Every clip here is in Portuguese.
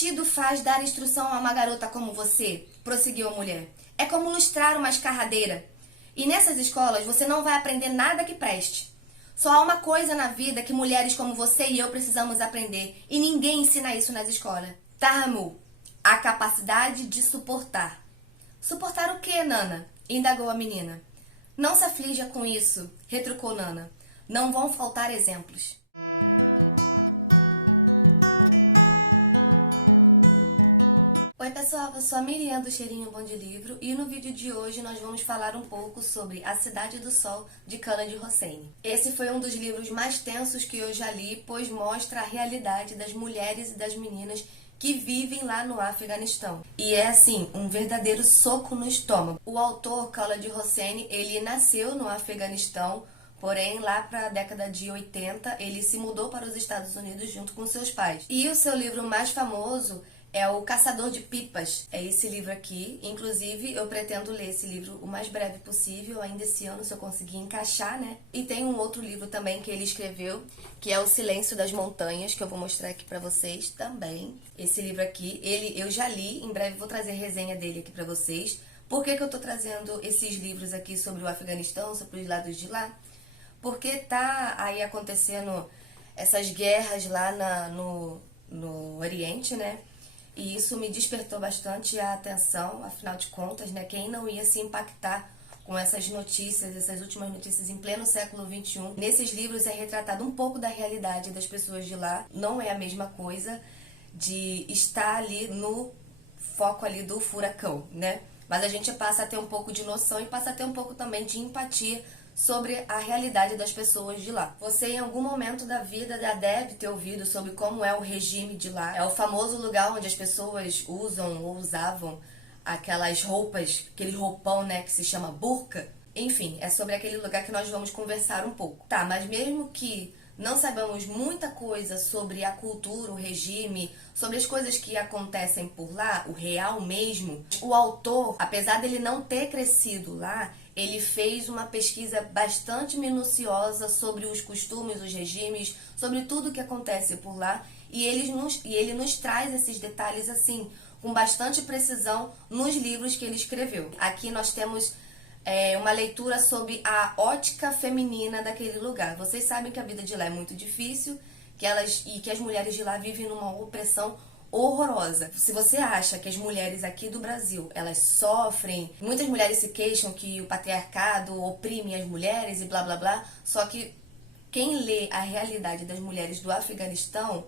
sentido faz dar instrução a uma garota como você? Prosseguiu a mulher. É como lustrar uma escarradeira. E nessas escolas você não vai aprender nada que preste. Só há uma coisa na vida que mulheres como você e eu precisamos aprender, e ninguém ensina isso nas escolas. Tahammul, a capacidade de suportar. Suportar o quê, Nana? Indagou a menina. Não se aflija com isso, retrucou Nana. Não vão faltar exemplos. Oi pessoal, eu sou a Miriam do Cheirinho Bom de Livro e no vídeo de hoje nós vamos falar um pouco sobre A Cidade do Sol, de Khaled Hosseini. Esse foi um dos livros mais tensos que eu já li, pois mostra a realidade das mulheres e das meninas que vivem lá no Afeganistão. E é assim, um verdadeiro soco no estômago. O autor, Khaled Hosseini, ele nasceu no Afeganistão, porém lá para a década de 80 ele se mudou para os Estados Unidos junto com seus pais. E o seu livro mais famoso é O Caçador de Pipas. É esse livro aqui. Inclusive, eu pretendo ler esse livro o mais breve possível, ainda esse ano, se eu conseguir encaixar, né? E tem um outro livro também que ele escreveu, que é O Silêncio das Montanhas, que eu vou mostrar aqui pra vocês também. Esse livro aqui, eu já li, em breve vou trazer resenha dele aqui pra vocês. Por que que eu tô trazendo esses livros aqui sobre o Afeganistão, sobre os lados de lá? Porque tá aí acontecendo essas guerras lá no Oriente, né? E isso me despertou bastante a atenção, afinal de contas, né? Quem não ia se impactar com essas notícias, essas últimas notícias em pleno século XXI. Nesses livros é retratado um pouco da realidade das pessoas de lá. Não é a mesma coisa de estar ali no foco ali do furacão, né? Mas a gente passa a ter um pouco de noção e passa a ter um pouco também de empatia sobre a realidade das pessoas de lá. Você em algum momento da vida já deve ter ouvido sobre como é o regime de lá. É o famoso lugar onde as pessoas usam ou usavam aquelas roupas, aquele roupão, né, que se chama burca. Enfim, é sobre aquele lugar que nós vamos conversar um pouco. Tá, mas mesmo que não saibamos muita coisa sobre a cultura, o regime, sobre as coisas que acontecem por lá, o real mesmo, o autor, apesar dele não ter crescido lá, ele fez uma pesquisa bastante minuciosa sobre os costumes, os regimes, sobre tudo que acontece por lá, e ele nos traz esses detalhes assim, com bastante precisão nos livros que ele escreveu. Aqui nós temos uma leitura sobre a ótica feminina daquele lugar. Vocês sabem que a vida de lá é muito difícil, que as mulheres de lá vivem numa opressão horrorosa. Se você acha que as mulheres aqui do Brasil, elas sofrem, muitas mulheres se queixam que o patriarcado oprime as mulheres e blá blá blá, só que quem lê a realidade das mulheres do Afeganistão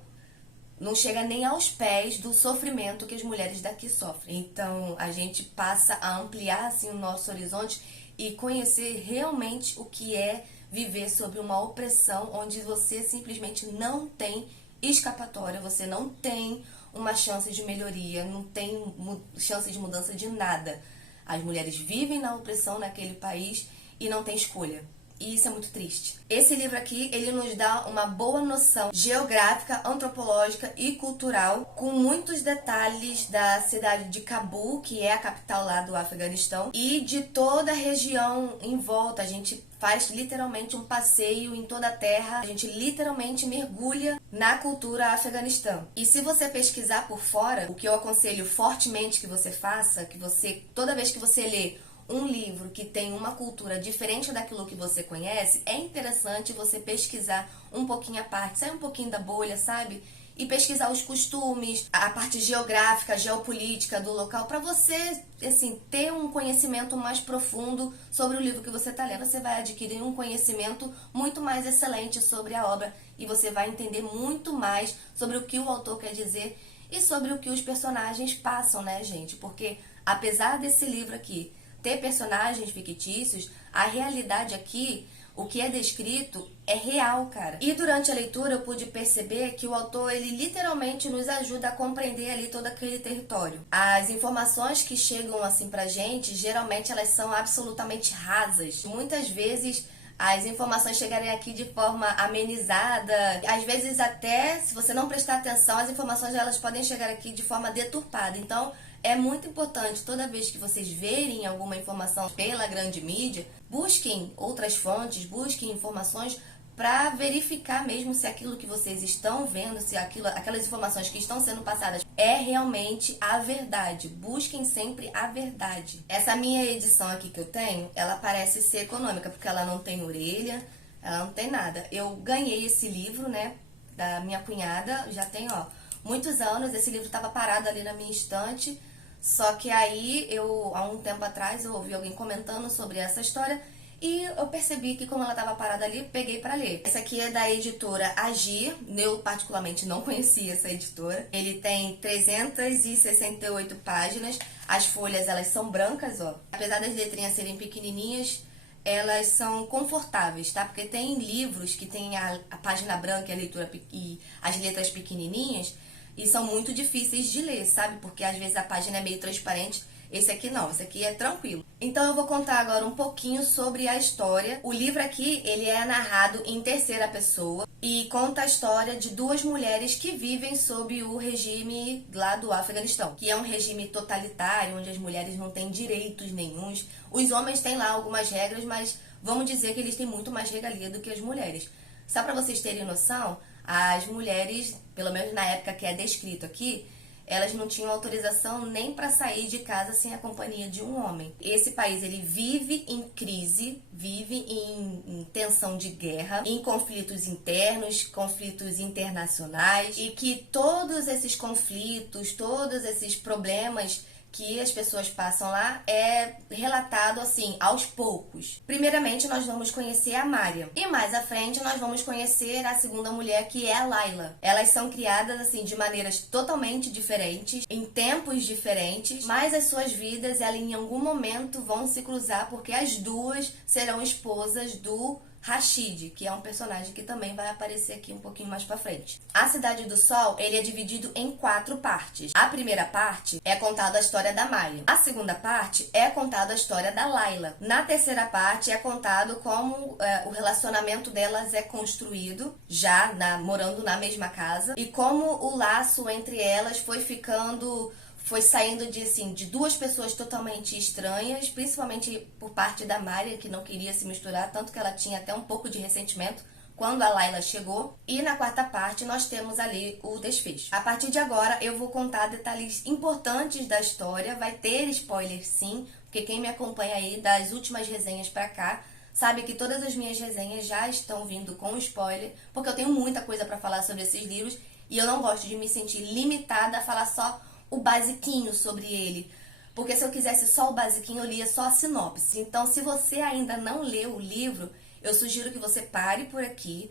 não chega nem aos pés do sofrimento que as mulheres daqui sofrem. Então, a gente passa a ampliar assim o nosso horizonte e conhecer realmente o que é viver sob uma opressão onde você simplesmente não tem escapatória, você não tem uma chance de melhoria, não tem chance de mudança de nada. As mulheres vivem na opressão naquele país e não tem escolha. E isso é muito triste. Esse livro aqui, ele nos dá uma boa noção geográfica, antropológica e cultural, com muitos detalhes da cidade de Cabul, que é a capital lá do Afeganistão, e de toda a região em volta. A gente faz literalmente um passeio em toda a terra, a gente literalmente mergulha na cultura afeganistã. E se você pesquisar por fora, o que eu aconselho fortemente que você faça, que você, toda vez que você lê um livro que tem uma cultura diferente daquilo que você conhece, é interessante você pesquisar um pouquinho a parte, sair um pouquinho da bolha, sabe? E pesquisar os costumes, a parte geográfica, geopolítica do local, para você, assim, ter um conhecimento mais profundo sobre o livro que você está lendo. Você vai adquirir um conhecimento muito mais excelente sobre a obra e você vai entender muito mais sobre o que o autor quer dizer e sobre o que os personagens passam, né, gente? Porque, apesar desse livro aqui ter personagens fictícios, a realidade aqui, o que é descrito, é real, cara. E durante a leitura eu pude perceber que o autor, ele literalmente nos ajuda a compreender ali todo aquele território. As informações que chegam assim pra gente, geralmente elas são absolutamente rasas. Muitas vezes as informações chegarem aqui de forma amenizada, às vezes até, se você não prestar atenção, as informações elas podem chegar aqui de forma deturpada. Então, é muito importante, toda vez que vocês verem alguma informação pela grande mídia, busquem outras fontes, busquem informações para verificar mesmo se aquilo que vocês estão vendo, se aquelas informações que estão sendo passadas é realmente a verdade. Busquem sempre a verdade. Essa minha edição aqui que eu tenho, ela parece ser econômica, porque ela não tem orelha, ela não tem nada. Eu ganhei esse livro, né, da minha cunhada, já tem, ó, muitos anos. Esse livro estava parado ali na minha estante, só que aí há um tempo atrás, eu ouvi alguém comentando sobre essa história e eu percebi que, como ela estava parada ali, peguei para ler. Essa aqui é da editora Agir. Eu particularmente não conhecia essa editora. Ele tem 368 páginas. As folhas, elas são brancas, ó. Apesar das letrinhas serem pequenininhas, elas são confortáveis, tá? Porque tem livros que tem a página branca e a leitura e as letras pequenininhas e são muito difíceis de ler, sabe? Porque às vezes a página é meio transparente. Esse aqui não, esse aqui é tranquilo. Então eu vou contar agora um pouquinho sobre a história. O livro aqui, ele é narrado em terceira pessoa e conta a história de duas mulheres que vivem sob o regime lá do Afeganistão, que é um regime totalitário, onde as mulheres não têm direitos nenhuns. Os homens têm lá algumas regras, mas vamos dizer que eles têm muito mais regalia do que as mulheres. Só para vocês terem noção, as mulheres, pelo menos na época que é descrito aqui, elas não tinham autorização nem para sair de casa sem a companhia de um homem. Esse país, ele vive em crise, vive em tensão de guerra, em conflitos internos, conflitos internacionais, e que todos esses conflitos, todos esses problemas que as pessoas passam lá é relatado assim, aos poucos. Primeiramente, nós vamos conhecer a Mariam. E mais à frente, nós vamos conhecer a segunda mulher, que é a Layla. Elas são criadas assim de maneiras totalmente diferentes, em tempos diferentes, mas as suas vidas, elas em algum momento vão se cruzar, porque as duas serão esposas do Rashid, que é um personagem que também vai aparecer aqui um pouquinho mais pra frente. A Cidade do Sol, ele é dividido em 4 partes. A primeira parte é contada a história da Mariam. A segunda parte é contada a história da Layla. Na terceira parte é contado como o relacionamento delas é construído, já morando na mesma casa, e como o laço entre elas foi saindo de duas pessoas totalmente estranhas, principalmente por parte da Mariam, que não queria se misturar, tanto que ela tinha até um pouco de ressentimento quando a Layla chegou. E na quarta parte nós temos ali o desfecho. A partir de agora eu vou contar detalhes importantes da história, vai ter spoiler sim, porque quem me acompanha aí das últimas resenhas pra cá sabe que todas as minhas resenhas já estão vindo com spoiler, porque eu tenho muita coisa pra falar sobre esses livros e eu não gosto de me sentir limitada a falar só o basiquinho sobre ele, porque se eu quisesse só o basiquinho, eu lia só a sinopse. Então, se você ainda não leu o livro, eu sugiro que você pare por aqui,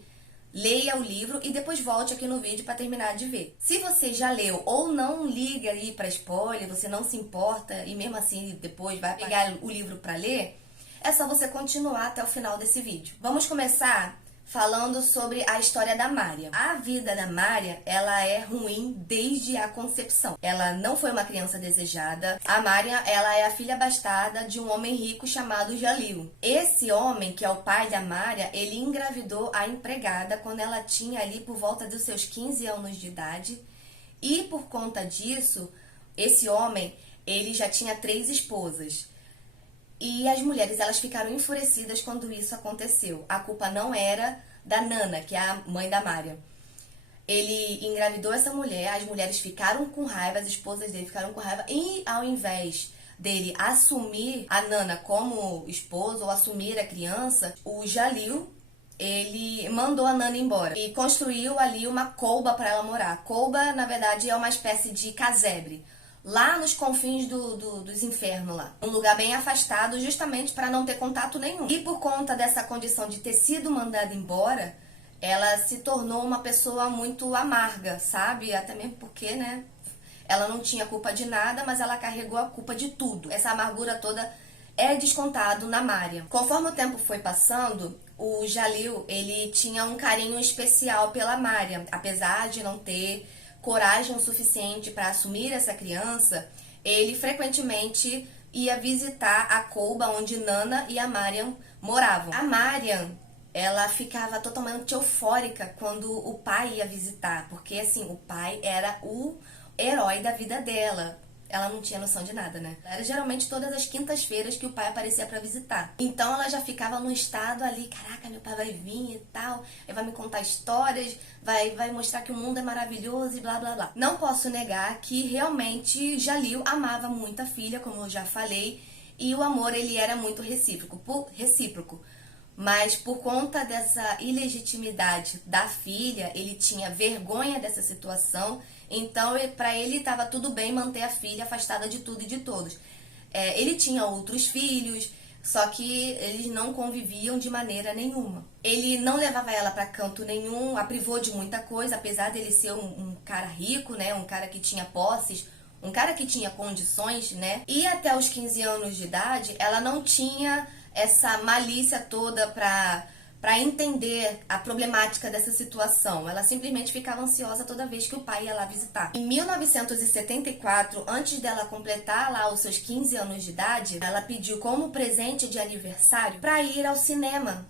leia o livro e depois volte aqui no vídeo para terminar de ver. Se você já leu ou não liga aí para spoiler, você não se importa e mesmo assim depois vai pegar o livro para ler, é só você continuar até o final desse vídeo. Vamos começar falando sobre a história da Mariam. A vida da Mariam, ela é ruim desde a concepção. Ela não foi uma criança desejada. A Mariam, ela é a filha bastarda de um homem rico chamado Jalil. Esse homem, que é o pai da Mariam, ele engravidou a empregada quando ela tinha ali por volta dos seus 15 anos de idade. E por conta disso, esse homem, ele já tinha 3 esposas. E as mulheres, elas ficaram enfurecidas quando isso aconteceu. A culpa não era da Nana, que é a mãe da Mariam. Ele engravidou essa mulher, as mulheres ficaram com raiva, as esposas dele ficaram com raiva. E ao invés dele assumir a Nana como esposa ou assumir a criança, o Jalil, ele mandou a Nana embora e construiu ali uma colba para ela morar. Colba, na verdade, é uma espécie de casebre, lá nos confins dos infernos lá. Um lugar bem afastado, justamente para não ter contato nenhum. E por conta dessa condição de ter sido mandada embora, ela se tornou uma pessoa muito amarga, sabe? Até mesmo porque, né, ela não tinha culpa de nada, mas ela carregou a culpa de tudo. Essa amargura toda é descontado na Mariam. Conforme o tempo foi passando, o Jalil, ele tinha um carinho especial pela Mariam, apesar de não ter coragem o suficiente para assumir essa criança, ele frequentemente ia visitar a colba onde Nana e a Mariam moravam. A Mariam, ela ficava totalmente eufórica quando o pai ia visitar, porque assim, o pai era o herói da vida dela. ela não tinha noção de nada, né? Era geralmente todas as quintas-feiras que o pai aparecia pra visitar. Então ela já ficava num estado ali, caraca, meu pai vai vir e tal, ele vai me contar histórias, vai mostrar que o mundo é maravilhoso e blá blá blá. Não posso negar que realmente Jalil amava muito a filha, como eu já falei, e o amor ele era muito recíproco. Mas por conta dessa ilegitimidade da filha, ele tinha vergonha dessa situação, então para ele estava tudo bem manter a filha afastada de tudo e de todos. Ele tinha outros filhos, só que eles não conviviam de maneira nenhuma. Ele não levava ela para canto nenhum, a privou de muita coisa, apesar dele ser um cara rico, né, um cara que tinha posses, um cara que tinha condições, né? E até os 15 anos de idade, ela não tinha essa malícia toda para entender a problemática dessa situação. Ela simplesmente ficava ansiosa toda vez que o pai ia lá visitar. Em 1974, antes dela completar lá os seus 15 anos de idade, ela pediu como presente de aniversário para ir ao cinema,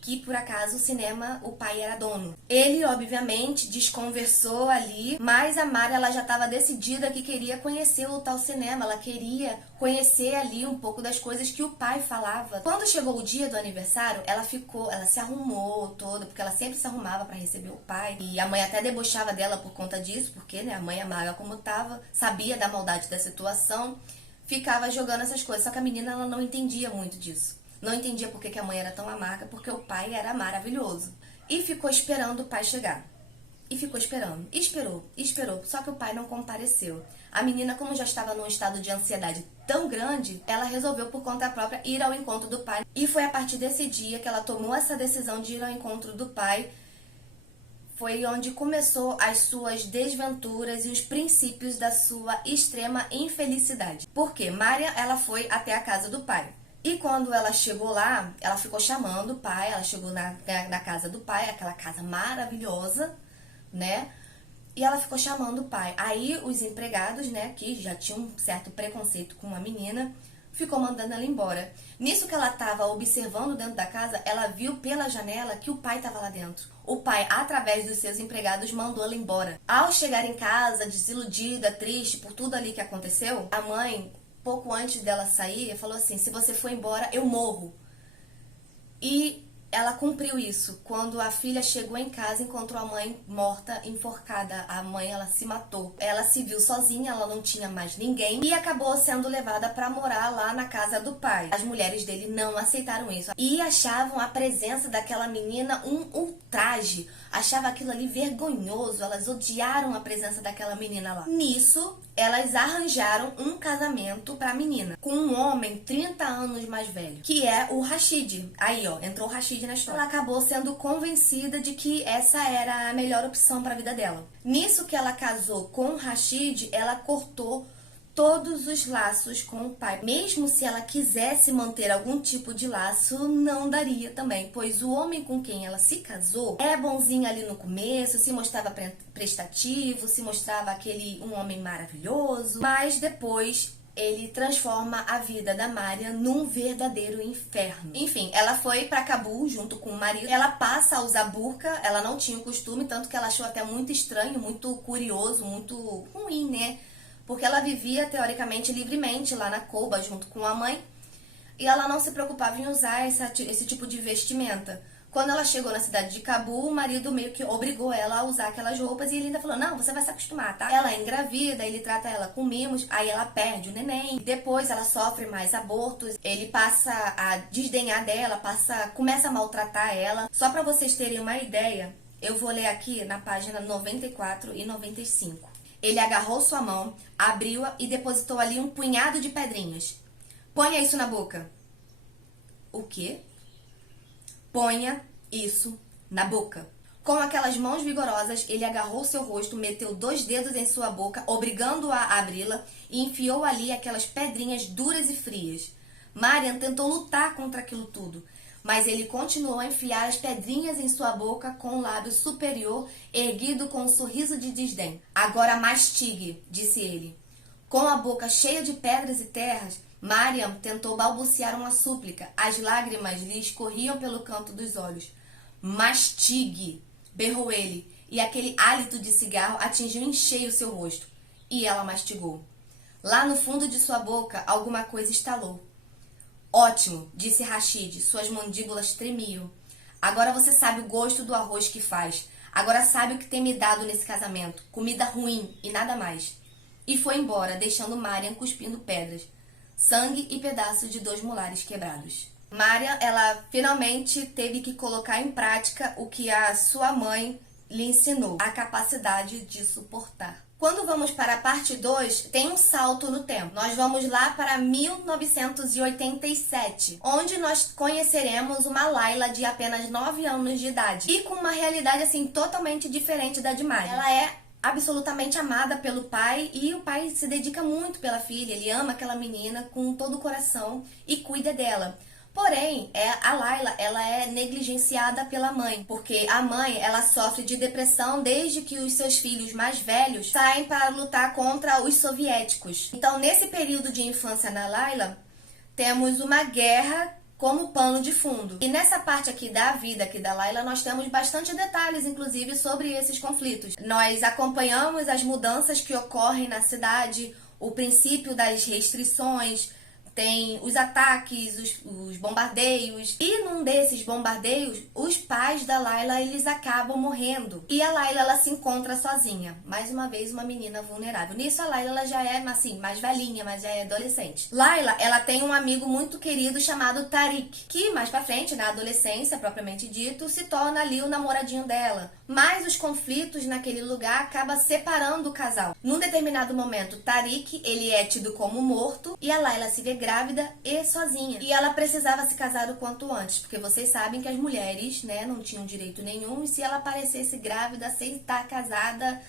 que por acaso o cinema o pai era dono. Ele obviamente desconversou ali, mas a Mari ela já estava decidida que queria conhecer o tal cinema, ela queria conhecer ali um pouco das coisas que o pai falava. Quando chegou o dia do aniversário, ela se arrumou toda, porque ela sempre se arrumava para receber o pai, e a mãe até debochava dela por conta disso, porque né, a mãe amarga como tava, sabia da maldade da situação, ficava jogando essas coisas, só que a menina ela não entendia muito disso. Não entendia por que a mãe era tão amarga, porque o pai era maravilhoso. E ficou esperando o pai chegar. E ficou esperando. Esperou. Só que o pai não compareceu. A menina, como já estava num estado de ansiedade tão grande, ela resolveu por conta própria ir ao encontro do pai. E foi a partir desse dia que ela tomou essa decisão de ir ao encontro do pai. Foi onde começou as suas desventuras e os princípios da sua extrema infelicidade. Porque Maria, ela foi até a casa do pai. E quando ela chegou lá, ela ficou chamando o pai, ela chegou na casa do pai, aquela casa maravilhosa, né? E ela ficou chamando o pai. Aí os empregados, né, que já tinham um certo preconceito com a menina, ficou mandando ela embora. Nisso que ela estava observando dentro da casa, ela viu pela janela que o pai estava lá dentro. O pai, através dos seus empregados, mandou ela embora. Ao chegar em casa, desiludida, triste por tudo ali que aconteceu, a mãe, pouco antes dela sair, falou assim, se você for embora, eu morro. E ela cumpriu isso. Quando a filha chegou em casa, encontrou a mãe morta, enforcada. A mãe, ela se matou. Ela se viu sozinha, ela não tinha mais ninguém e acabou sendo levada para morar lá na casa do pai. As mulheres dele não aceitaram isso e achavam a presença daquela menina um ultraje. Achava aquilo ali vergonhoso. Elas odiaram a presença daquela menina lá. Nisso, elas arranjaram um casamento pra menina com um homem 30 anos mais velho, que é o Rashid. Aí, ó, entrou o Rashid na história. Ela acabou sendo convencida de que essa era a melhor opção pra vida dela. Nisso que ela casou com o Rashid, ela cortou todos os laços com o pai. Mesmo se ela quisesse manter algum tipo de laço, não daria também, pois o homem com quem ela se casou é bonzinho ali no começo, se mostrava prestativo, se mostrava um homem maravilhoso, mas depois ele transforma a vida da Maria num verdadeiro inferno. Enfim, ela foi pra Cabul junto com o marido. Ela passa a usar burca, ela não tinha o costume, tanto que ela achou até muito estranho, muito curioso, muito ruim, né? Porque ela vivia, teoricamente, livremente lá na Coba, junto com a mãe, e ela não se preocupava em usar esse tipo de vestimenta. Quando ela chegou na cidade de Cabul, o marido meio que obrigou ela a usar aquelas roupas, e ele ainda falou, não, você vai se acostumar, tá? Ela é engravida, ele trata ela com mimos, aí ela perde o neném, depois ela sofre mais abortos, ele passa a desdenhar dela, começa a maltratar ela. Só pra vocês terem uma ideia, eu vou ler aqui na página 94 e 95. Ele agarrou sua mão, abriu-a e depositou ali um punhado de pedrinhas. Ponha isso na boca. O quê? Ponha isso na boca. Com aquelas mãos vigorosas, ele agarrou seu rosto, meteu 2 dedos em sua boca, obrigando-a a abri-la, e enfiou ali aquelas pedrinhas duras e frias. Mariam tentou lutar contra aquilo tudo, mas ele continuou a enfiar as pedrinhas em sua boca com o lábio superior erguido com um sorriso de desdém. Agora mastigue, disse ele. Com a boca cheia de pedras e terras, Mariam tentou balbuciar uma súplica. As lágrimas lhe escorriam pelo canto dos olhos. Mastigue, berrou ele, e aquele hálito de cigarro atingiu em cheio seu rosto. E ela mastigou. Lá no fundo de sua boca, alguma coisa estalou. Ótimo, disse Rashid, suas mandíbulas tremiam. Agora você sabe o gosto do arroz que faz. Agora sabe o que tem me dado nesse casamento. Comida ruim e nada mais. E foi embora, deixando Mariam cuspindo pedras, sangue e pedaços de 2 molares quebrados. Mariam, ela finalmente teve que colocar em prática o que a sua mãe lhe ensinou, a capacidade de suportar. Quando vamos para a parte 2, tem um salto no tempo. Nós vamos lá para 1987, onde nós conheceremos uma Layla de apenas 9 anos de idade. E com uma realidade assim totalmente diferente da de Mariam. Ela é absolutamente amada pelo pai e o pai se dedica muito pela filha. Ele ama aquela menina com todo o coração e cuida dela. Porém, a Layla, ela é negligenciada pela mãe, porque a mãe, ela sofre de depressão desde que os seus filhos mais velhos saem para lutar contra os soviéticos. Então, nesse período de infância na Layla, temos uma guerra como pano de fundo. E nessa parte aqui da vida aqui da Layla, nós temos bastante detalhes, inclusive, sobre esses conflitos. Nós acompanhamos as mudanças que ocorrem na cidade, o princípio das restrições, tem os ataques, os bombardeios. E num desses bombardeios, os pais da Layla, eles acabam morrendo. E a Layla, ela se encontra sozinha. Mais uma vez, uma menina vulnerável. Nisso, a Layla, ela já é, assim, mais velhinha, mas já é adolescente. Layla, ela tem um amigo muito querido chamado Tariq, que mais pra frente, na adolescência, propriamente dito, se torna ali o namoradinho dela. Mas os conflitos naquele lugar acabam separando o casal. Num determinado momento, Tariq, ele é tido como morto e a Layla se vê grávida e sozinha. E ela precisava se casar o quanto antes, porque vocês sabem que as mulheres, né, não tinham direito nenhum, e se ela aparecesse grávida sem estar casada,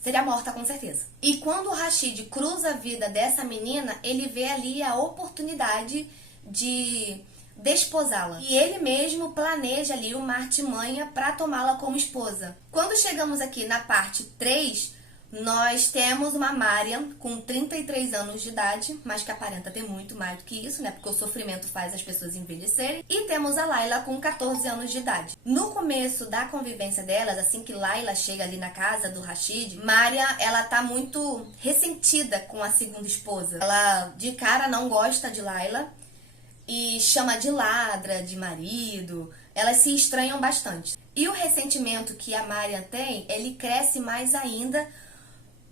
seria morta com certeza. E quando o Rashid cruza a vida dessa menina, ele vê ali a oportunidade de desposá-la. E ele mesmo planeja ali uma artimanha para tomá-la como esposa. Quando chegamos aqui na parte 3, nós temos uma Mariam com 33 anos de idade, mas que aparenta ter muito mais do que isso, né? Porque o sofrimento faz as pessoas envelhecerem. E temos a Layla com 14 anos de idade. No começo da convivência delas, assim que Layla chega ali na casa do Rashid, Mariam, ela tá muito ressentida com a segunda esposa. Ela, de cara, não gosta de Layla e chama de ladra, de marido. Elas se estranham bastante. E o ressentimento que a Mariam tem, ele cresce mais ainda,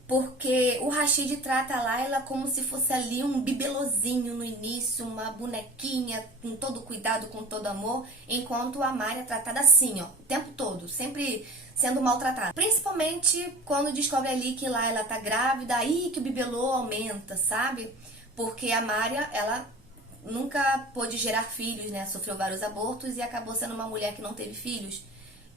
porque o Rashid trata a Layla como se fosse ali um bibelozinho no início, uma bonequinha com todo cuidado, com todo amor, enquanto a Mariam é tratada assim, ó, o tempo todo, sempre sendo maltratada. Principalmente quando descobre ali que Layla tá grávida, aí que o bibelô aumenta, sabe? Porque a Mariam, ela nunca pôde gerar filhos, né? Sofreu vários abortos e acabou sendo uma mulher que não teve filhos.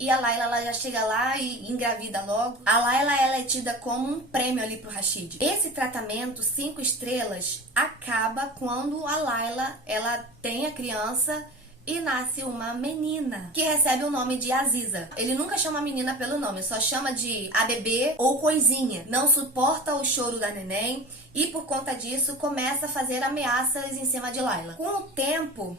E a Layla, ela já chega lá e engravida logo. A Layla, ela é tida como um prêmio ali pro Rashid. Esse tratamento 5 estrelas acaba quando a Layla, ela tem a criança e nasce uma menina, que recebe o nome de Aziza. Ele nunca chama a menina pelo nome, só chama de a bebê ou coisinha. Não suporta o choro da neném e por conta disso começa a fazer ameaças em cima de Layla. Com o tempo,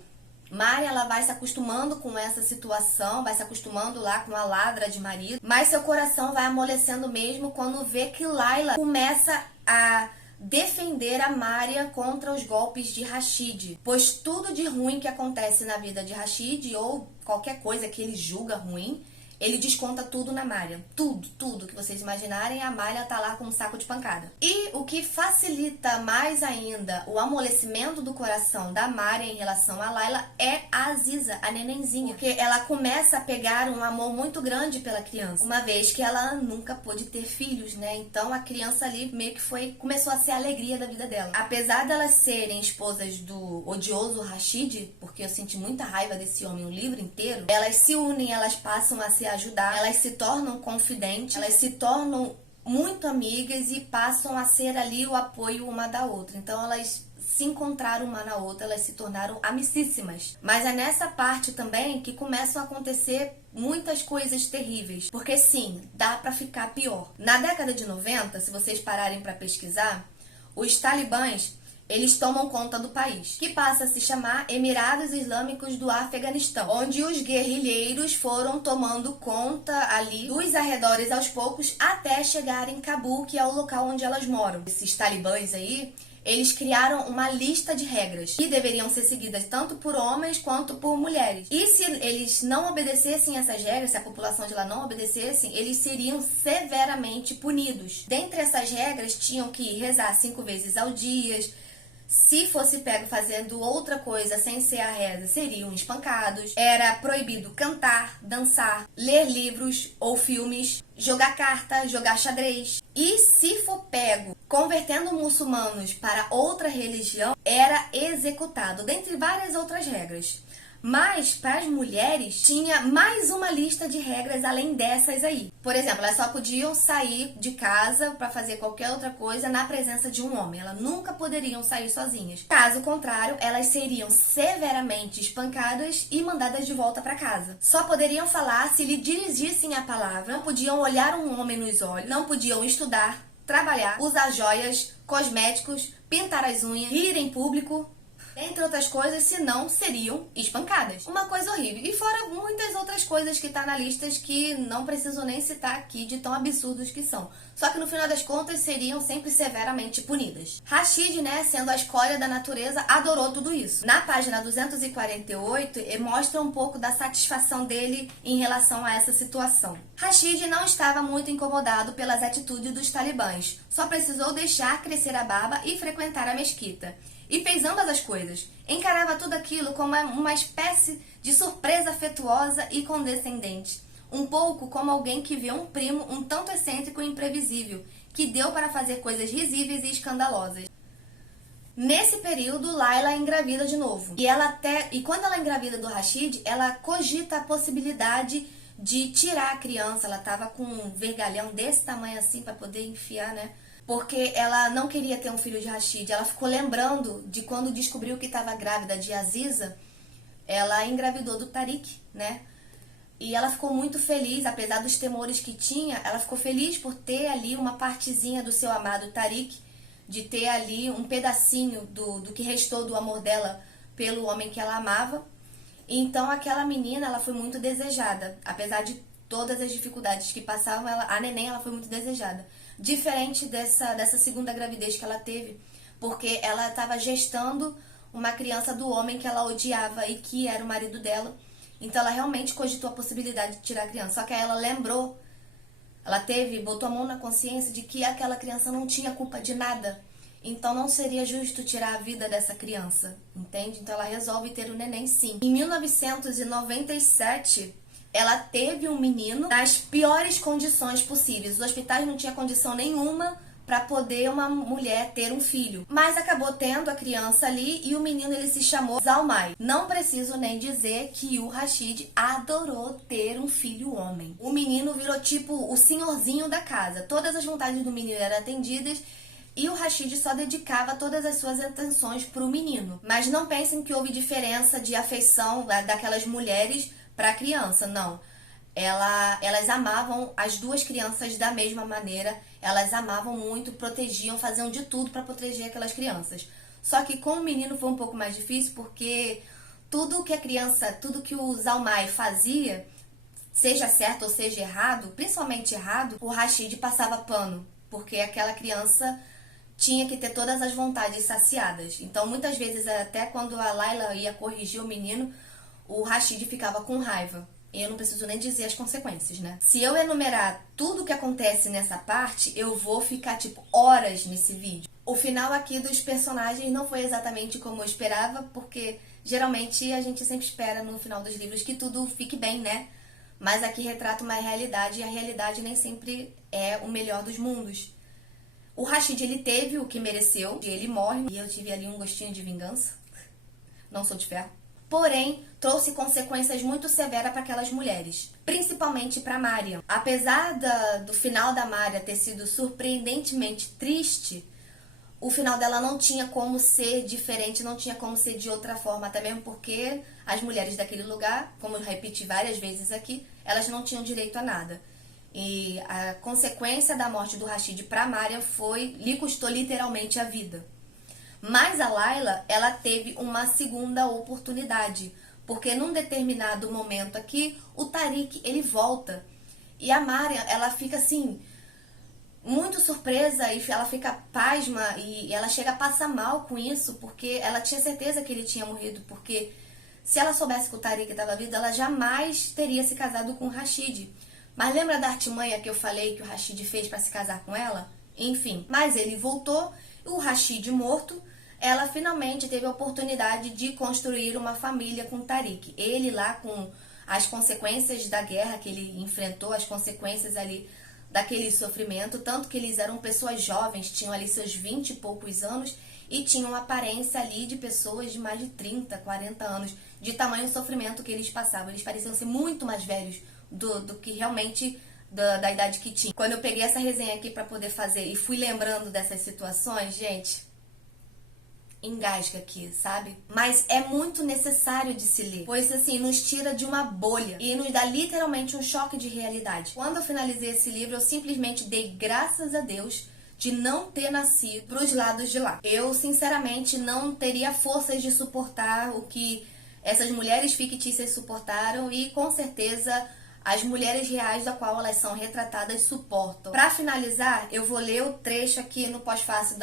Mariam, ela vai se acostumando com essa situação, vai se acostumando lá com a ladra de marido, mas seu coração vai amolecendo mesmo quando vê que Layla começa a defender a Mariam contra os golpes de Rashid, pois tudo de ruim que acontece na vida de Rashid, ou qualquer coisa que ele julga ruim, ele desconta tudo na Mariam. Tudo que vocês imaginarem, a Mariam tá lá com um saco de pancada. E o que facilita mais ainda o amolecimento do coração da Mariam em relação a Layla é a Aziza, a nenenzinha. Porque ela começa a pegar um amor muito grande pela criança, uma vez que ela nunca pôde ter filhos, né? Então a criança ali meio que começou a ser a alegria da vida dela. Apesar delas serem esposas do odioso Rashid, porque eu senti muita raiva desse homem o livro inteiro, elas se unem, elas passam a se ajudar, elas se tornam confidentes, elas se tornam muito amigas e passam a ser ali o apoio uma da outra. Então elas se encontraram uma na outra, elas se tornaram amicíssimas. Mas é nessa parte também que começam a acontecer muitas coisas terríveis, porque sim, dá pra ficar pior. Na década de 90, se vocês pararem pra pesquisar, os talibãs, eles tomam conta do país, que passa a se chamar Emirados Islâmicos do Afeganistão, onde os guerrilheiros foram tomando conta ali dos arredores aos poucos até chegarem em Cabul, que é o local onde elas moram. Esses talibãs aí, eles criaram uma lista de regras que deveriam ser seguidas tanto por homens quanto por mulheres. E se eles não obedecessem essas regras, se a população de lá não obedecesse, eles seriam severamente punidos. Dentre essas regras, tinham que rezar 5 vezes ao dia. Se fosse pego fazendo outra coisa sem ser a reza, seriam espancados. Era proibido cantar, dançar, ler livros ou filmes, jogar carta, jogar xadrez. E se for pego convertendo muçulmanos para outra religião, era executado, dentre várias outras regras. Mas, para as mulheres, tinha mais uma lista de regras além dessas aí. Por exemplo, elas só podiam sair de casa para fazer qualquer outra coisa na presença de um homem. Elas nunca poderiam sair sozinhas. Caso contrário, elas seriam severamente espancadas e mandadas de volta para casa. Só poderiam falar se lhe dirigissem a palavra, não podiam olhar um homem nos olhos, não podiam estudar, trabalhar, usar joias, cosméticos, pintar as unhas, rir em público, entre outras coisas, senão seriam espancadas. Uma coisa horrível. E fora muitas outras coisas que tá na lista que não preciso nem citar aqui de tão absurdos que são. Só que no final das contas seriam sempre severamente punidas. Rashid, né, sendo a escória da natureza, adorou tudo isso. Na página 248, mostra um pouco da satisfação dele em relação a essa situação. Rashid não estava muito incomodado pelas atitudes dos talibãs. Só precisou deixar crescer a barba e frequentar a mesquita. E fez ambas as coisas. Encarava tudo aquilo como uma espécie de surpresa afetuosa e condescendente. Um pouco como alguém que vê um primo um tanto excêntrico e imprevisível, que deu para fazer coisas risíveis e escandalosas. Nesse período, Layla engravida de novo. E quando ela engravida do Rashid, ela cogita a possibilidade de tirar a criança. Ela estava com um vergalhão desse tamanho assim para poder enfiar, né? Porque ela não queria ter um filho de Rashid. Ela ficou lembrando de quando descobriu que estava grávida de Aziza, ela engravidou do Tariq, né? E ela ficou muito feliz, apesar dos temores que tinha, ela ficou feliz por ter ali uma partezinha do seu amado Tariq, de ter ali um pedacinho do que restou do amor dela pelo homem que ela amava. Então aquela menina, ela foi muito desejada, apesar de todas as dificuldades que passavam, a neném ela foi muito desejada. Diferente dessa segunda gravidez que ela teve, porque ela estava gestando uma criança do homem que ela odiava e que era o marido dela. Então ela realmente cogitou a possibilidade de tirar a criança. Só que aí ela lembrou, botou a mão na consciência de que aquela criança não tinha culpa de nada. Então não seria justo tirar a vida dessa criança, entende? Então ela resolve ter o neném sim. Em 1997... ela teve um menino nas piores condições possíveis. Os hospitais não tinham condição nenhuma para poder uma mulher ter um filho. Mas acabou tendo a criança ali e o menino ele se chamou Zalmay. Não preciso nem dizer que o Rashid adorou ter um filho homem. O menino virou tipo o senhorzinho da casa. Todas as vontades do menino eram atendidas e o Rashid só dedicava todas as suas atenções para o menino. Mas não pensem que houve diferença de afeição daquelas mulheres para a criança, não. Elas amavam as duas crianças da mesma maneira, elas amavam muito, protegiam, faziam de tudo para proteger aquelas crianças. Só que com o menino foi um pouco mais difícil, porque tudo que o Zalmay fazia, seja certo ou seja errado, principalmente errado, o Rashid passava pano, porque aquela criança tinha que ter todas as vontades saciadas. Então muitas vezes, até quando a Layla ia corrigir o menino, o Rashid ficava com raiva. Eu não preciso nem dizer as consequências, né? Se eu enumerar tudo o que acontece nessa parte, eu vou ficar, horas nesse vídeo. O final aqui dos personagens não foi exatamente como eu esperava, porque geralmente a gente sempre espera no final dos livros que tudo fique bem, né? Mas aqui retrata uma realidade e a realidade nem sempre é o melhor dos mundos. O Rashid, ele teve o que mereceu, e ele morre, e eu tive ali um gostinho de vingança. Não sou de ferro. Porém, trouxe consequências muito severas para aquelas mulheres, principalmente para Mariam. Apesar do final da Mariam ter sido surpreendentemente triste, o final dela não tinha como ser diferente, não tinha como ser de outra forma, até mesmo porque as mulheres daquele lugar, como eu repeti várias vezes aqui, elas não tinham direito a nada. E a consequência da morte do Rashid para Mariam lhe custou literalmente a vida. Mas a Layla, ela teve uma segunda oportunidade, porque num determinado momento aqui, o Tariq, ele volta. E a Mariam, ela fica assim, muito surpresa, e ela fica pasma, e ela chega a passar mal com isso, porque ela tinha certeza que ele tinha morrido, porque se ela soubesse que o Tariq estava vivo, ela jamais teria se casado com o Rashid. Mas lembra da artimanha que eu falei que o Rashid fez para se casar com ela? Enfim, mas ele voltou, o Rashid morto, ela finalmente teve a oportunidade de construir uma família com o Tariq. Ele lá com as consequências da guerra que ele enfrentou, as consequências ali daquele sofrimento, tanto que eles eram pessoas jovens, tinham ali seus 20 e poucos anos e tinham aparência ali de pessoas de mais de 30, 40 anos, de tamanho sofrimento que eles passavam. Eles pareciam ser muito mais velhos do que realmente da idade que tinha. Quando eu peguei essa resenha aqui para poder fazer e fui lembrando dessas situações, gente, engasga aqui, sabe? Mas é muito necessário de se ler, pois assim, nos tira de uma bolha e nos dá literalmente um choque de realidade. Quando eu finalizei esse livro, eu simplesmente dei graças a Deus de não ter nascido pros lados de lá. Eu, sinceramente, não teria forças de suportar o que essas mulheres fictícias suportaram e, com certeza, as mulheres reais da qual elas são retratadas suportam. Para finalizar, eu vou ler o trecho aqui no pós-fácil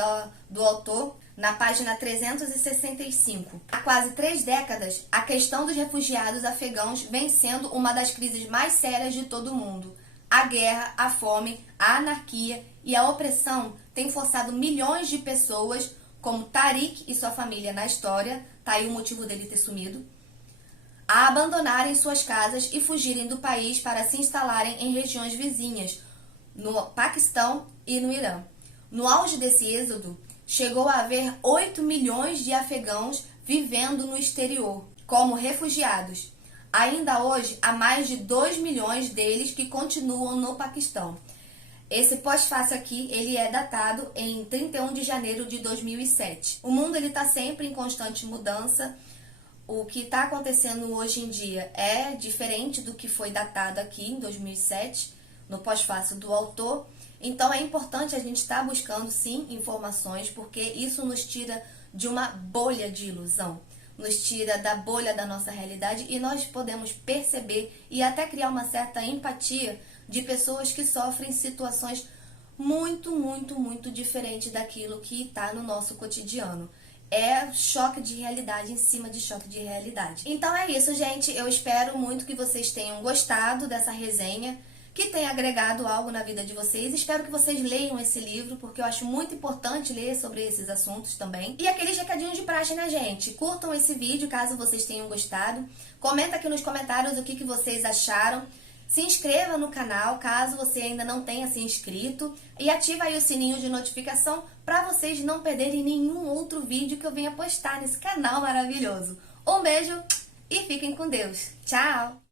do autor, na página 365. Há quase 3 décadas, a questão dos refugiados afegãos vem sendo uma das crises mais sérias de todo o mundo. A guerra, a fome, a anarquia e a opressão têm forçado milhões de pessoas, como Tariq e sua família na história, tá aí o motivo dele ter sumido, a abandonarem suas casas e fugirem do país para se instalarem em regiões vizinhas, no Paquistão e no Irã. No auge desse êxodo, chegou a haver 8 milhões de afegãos vivendo no exterior, como refugiados. Ainda hoje, há mais de 2 milhões deles que continuam no Paquistão. Esse pós-fácil aqui, ele é datado em 31 de janeiro de 2007. O mundo está sempre em constante mudança. O que está acontecendo hoje em dia é diferente do que foi datado aqui em 2007, no pós-fácil do autor. Então é importante a gente estar buscando, sim, informações, porque isso nos tira de uma bolha de ilusão, nos tira da bolha da nossa realidade e nós podemos perceber e até criar uma certa empatia de pessoas que sofrem situações muito, muito, muito diferentes daquilo que está no nosso cotidiano. É choque de realidade em cima de choque de realidade. Então é isso, gente. Eu espero muito que vocês tenham gostado dessa resenha, que tenha agregado algo na vida de vocês. Espero que vocês leiam esse livro, porque eu acho muito importante ler sobre esses assuntos também. E aqueles recadinhos de praxe, né, gente? Curtam esse vídeo, caso vocês tenham gostado. Comenta aqui nos comentários o que vocês acharam. Se inscreva no canal, caso você ainda não tenha se inscrito. E ativa aí o sininho de notificação para vocês não perderem nenhum outro vídeo que eu venha postar nesse canal maravilhoso. Um beijo e fiquem com Deus. Tchau!